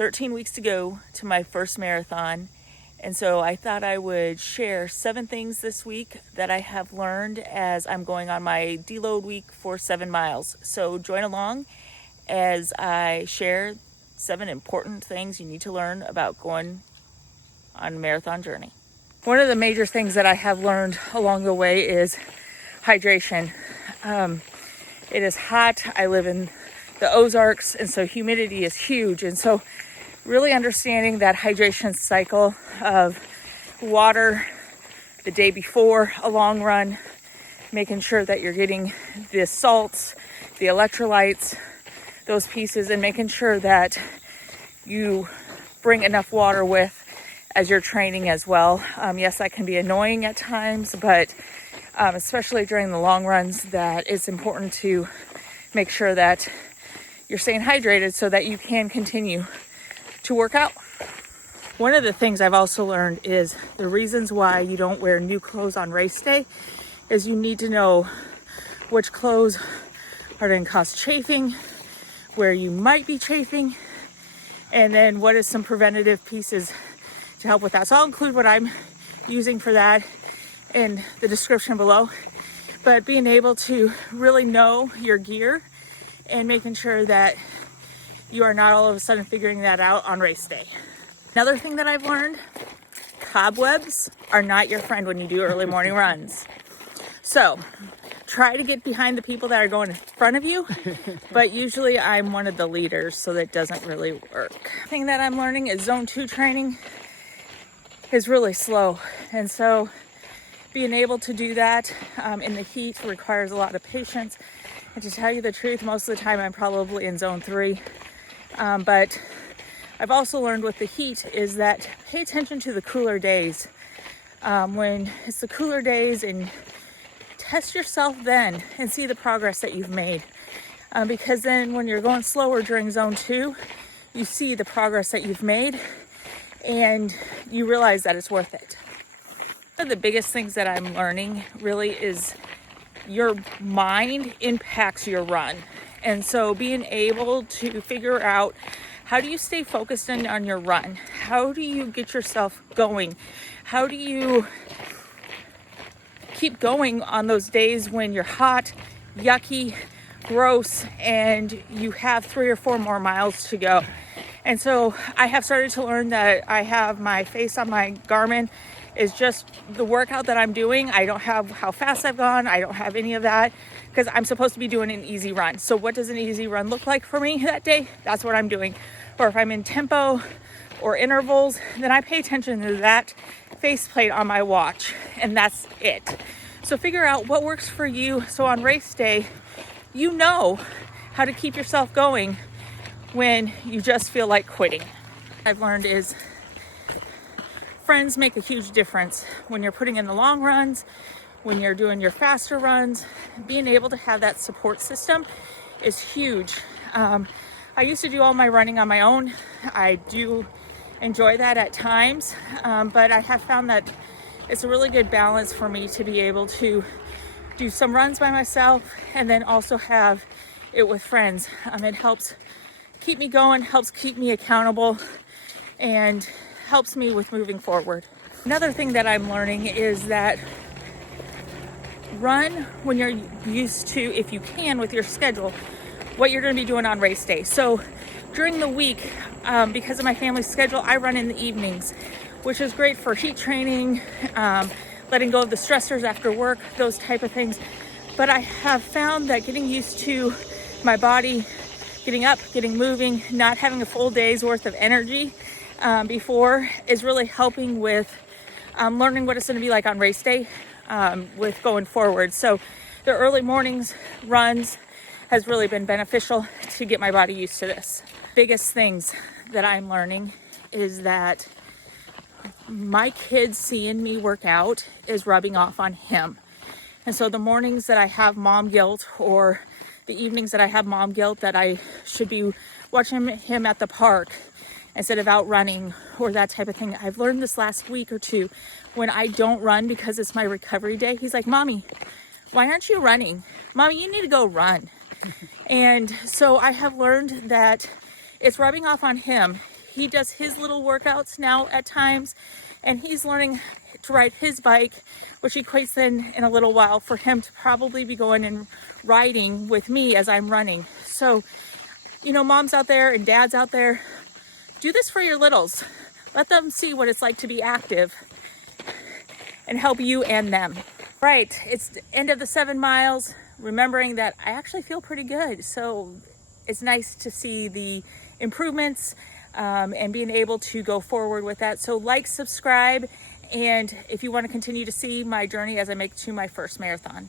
13 weeks to go to my first marathon. And so I thought I would share 7 things this week that I have learned as I'm going on my deload week for 7 miles. So join along as I share 7 important things you need to learn about going on a marathon journey. One of the major things that I have learned along the way is hydration. It is hot. I live in the Ozarks, and so humidity is huge. And so really understanding that hydration cycle of water the day before a long run, making sure that you're getting the salts, the electrolytes, those pieces, and making sure that you bring enough water with as you're training as well. Yes, that can be annoying at times, but especially during the long runs, that it's important to make sure that you're staying hydrated so that you can continue to work out. One of the things I've also learned is the reasons why you don't wear new clothes on race day is you need to know which clothes are going to cause chafing, where you might be chafing, and then what is some preventative pieces to help with that. So I'll include what I'm using for that in the description below. But being able to really know your gear and making sure that you are not all of a sudden figuring that out on race day. Another thing that I've learned, cobwebs are not your friend when you do early morning runs. So try to get behind the people that are going in front of you, but usually I'm one of the leaders, so that doesn't really work. The thing that I'm learning is zone 2 training is really slow. And so being able to do that in the heat requires a lot of patience. And to tell you the truth, most of the time I'm probably in zone 3. But I've also learned with the heat is that pay attention to the cooler days. When it's the cooler days, and test yourself then and see the progress that you've made. Because then when you're going slower during zone 2, you see the progress that you've made and you realize that it's worth it. One of the biggest things that I'm learning really is your mind impacts your run. And so being able to figure out, how do you stay focused on your run? How do you get yourself going? How do you keep going on those days when you're hot, yucky, gross, and you have 3 or 4 more miles to go? And so I have started to learn that I have my face on my Garmin is just the workout that I'm doing. I don't have how fast I've gone. I don't have any of that because I'm supposed to be doing an easy run. So what does an easy run look like for me that day? That's what I'm doing. Or if I'm in tempo or intervals, then I pay attention to that faceplate on my watch, and that's it. So figure out what works for you. So on race day, you know how to keep yourself going when you just feel like quitting. I've learned is friends make a huge difference when you're putting in the long runs, when you're doing your faster runs. Being able to have that support system is huge. I used to do all my running on my own. I do enjoy that at times, but I have found that it's a really good balance for me to be able to do some runs by myself and then also have it with friends. It helps keep me going, helps keep me accountable, and helps me with moving forward. Another thing that I'm learning is that run when you're used to, if you can, with your schedule, what you're going to be doing on race day. So during the week, because of my family's schedule, I run in the evenings, which is great for heat training, letting go of the stressors after work, those type of things. But I have found that getting used to my body getting up, getting moving, not having a full day's worth of energy before is really helping with learning what it's going to be like on race day with going forward. So the early mornings runs has really been beneficial to get my body used to this. Biggest things that I'm learning is that my kid seeing me work out is rubbing off on him. And so the mornings that I have mom guilt, or the evenings that I have mom guilt that I should be watching him at the park instead of out running or that type of thing. I've learned this last week or two, when I don't run because it's my recovery day, he's like, "Mommy, why aren't you running? Mommy, you need to go run." And so I have learned that it's rubbing off on him. he does his little workouts now at times, and he's learning to ride his bike, which equates then in a little while for him to probably be going and riding with me as I'm running. So, you know, moms out there and dads out there, do this for your littles. Let them see what it's like to be active and help you and them. Right, it's the end of the 7 miles, remembering that I actually feel pretty good. So it's nice to see the improvements and being able to go forward with that. So like, subscribe, and if you want to continue to see my journey as I make to my first marathon.